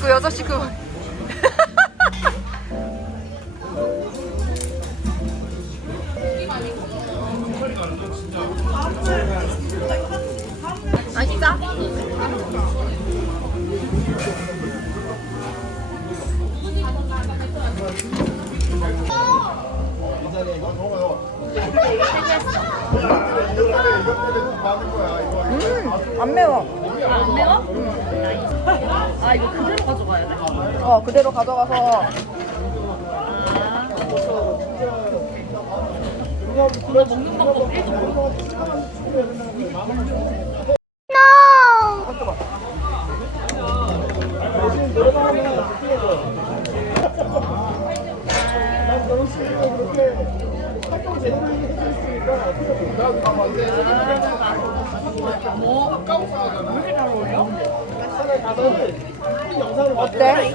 그 6시 그 맛있다. 음, 안 매워. 안 매워? 아 이거 그대로 가져가야 돼? 어, 그대로 가져가서. 너 먹는 방법 1도 모르고 어때?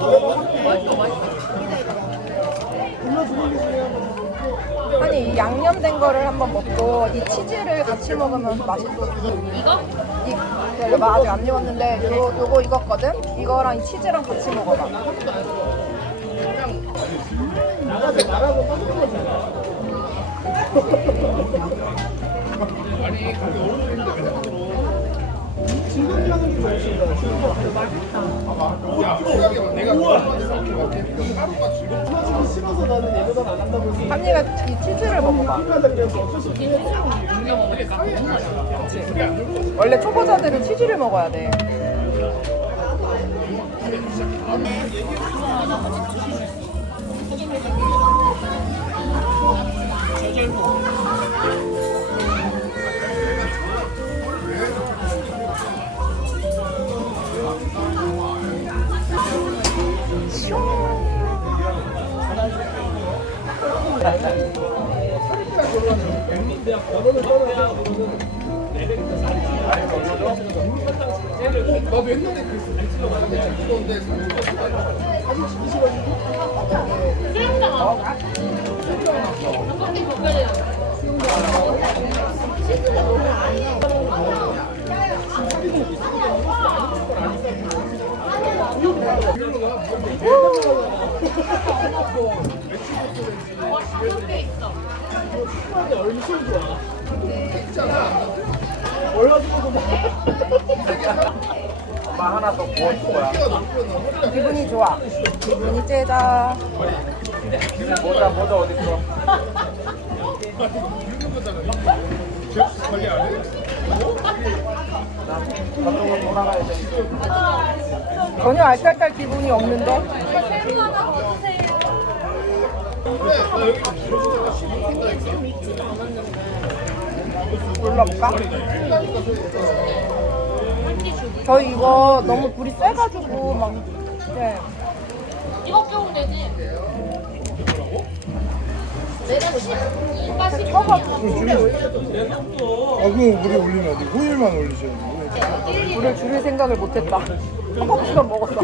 아니 이 양념된 거를 한번 먹고 이 치즈를 같이 먹으면 맛있어. 이거? 이 기다려봐 아직 안 익었는데 요 요거 익었거든. 이거랑 이 치즈랑 같이 먹어봐. 한이가 이 치즈를 먹어봐. 그치. 원래 초보자들은 치즈를 먹어야 돼. 나도 옛날에 그랬어. 그건데 사진 찍으셔가지고 수영장 안 한번씩 벗겨져요. 수영장 안 엄마 하나 더 구워줄 거야. 기분이 좋아. 기분이 째자. 모자 모자 어디 있어? 저쪽으로 돌아가야 돼. 전혀 알딸딸 기분이 없는데. 눌러볼까? 저희 이거 너무 불이 세가지고 막 네. 이거 껴면 되지 아, 그거 물에 올리면 안 돼. 호일만 올리셔야 돼. 불을 줄일 생각을 못했다. 허벅지만 먹었어.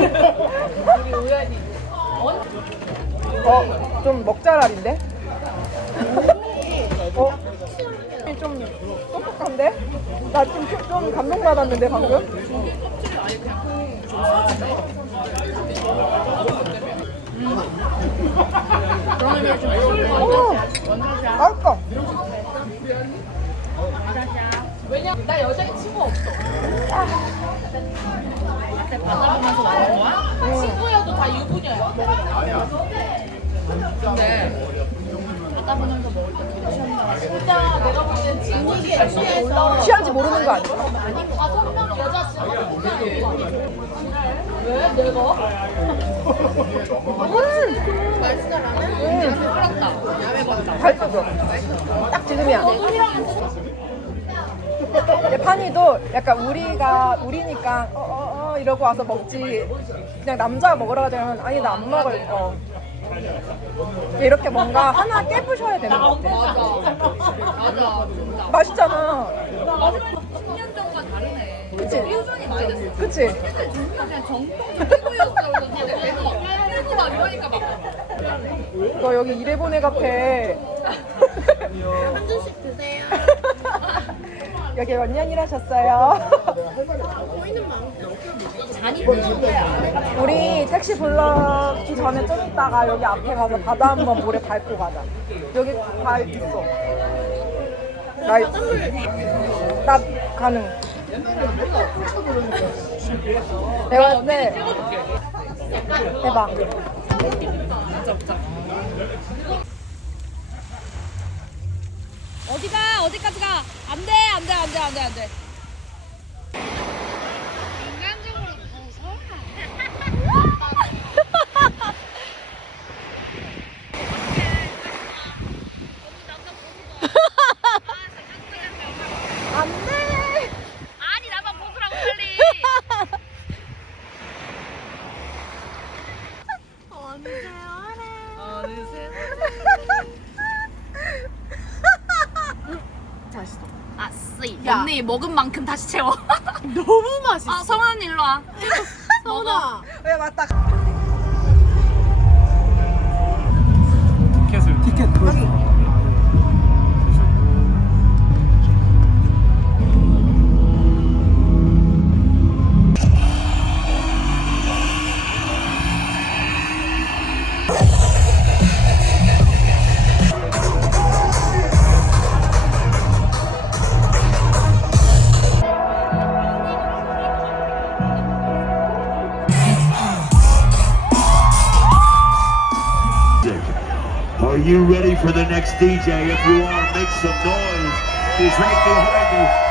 어, 좀 먹자랄인데? 어? 좀 똑똑한데? 나 좀 좀 감동받았는데 방금? 오, 맛있어. 왜냐면 나 여자인 친구 없어 앞에 받아보면서 먹는 거야? 친구여도 다 유부녀야 근데 받아보면서 먹을 때 되게 취한다 진짜 내가 볼 땐 친구기 SE에서 취한지 모르는 거 아니야? 다섯 명 여자 친구 왜? 내가? 음, 맛있어 라면? 먹자 맛있어. 딱 지금이야. 근데 판이도 약간 우리가 우리니까 어, 어, 어 이러고 와서 먹지 그냥 남자가 먹으러 가자면 아니 나 안 먹을 거 이렇게 뭔가 하나 깨부셔야 되는 것 같아 맞아 맛있잖아 10년 전과 다르네 그치? 표정이 많이 됐어 그치? 근데 정말 그냥 정통적 피부였어 그래서 막 해고 막 이러니까 막 너 여기 일본에 카페 한 잔씩 드세요 여기 몇년 일 하셨어요? 우리 택시 불러기 전에 좀 있다가 여기 앞에 가서 바다 한번 모래 밟고 가자. 여기 발 있어. 나, 나 가능. 내가 때 대박. 어디가 어디까지 가? 안돼 안돼 안돼 안돼 안돼. 인간적으로 안돼. 아니 나만 보더라고 빨리. 아쓰 언니 먹은 만큼 다시 채워. 너무 맛있어. 아 성은 언니 일로 와. 먹어. 왜 맞다. Are you ready for the next DJ? If you are, make some noise. He's right behind me.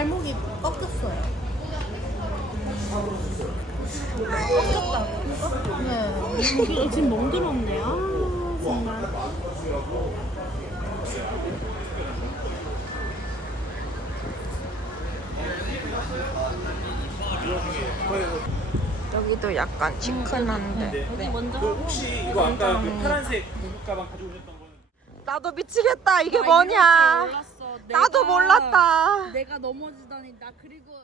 발목이 꺾였어요. 네. 지금 멍들었네. 아 정말. 여기도 약간 시큰한데. 여기 먼저 하고. 혹시 이거 아까 그 파란색 고급 가방 가져오셨던 거는 나도 미치겠다. 이게 나 뭐냐. 몰랐어. 나도 몰랐다. 내가 넘어지다니 나 그리고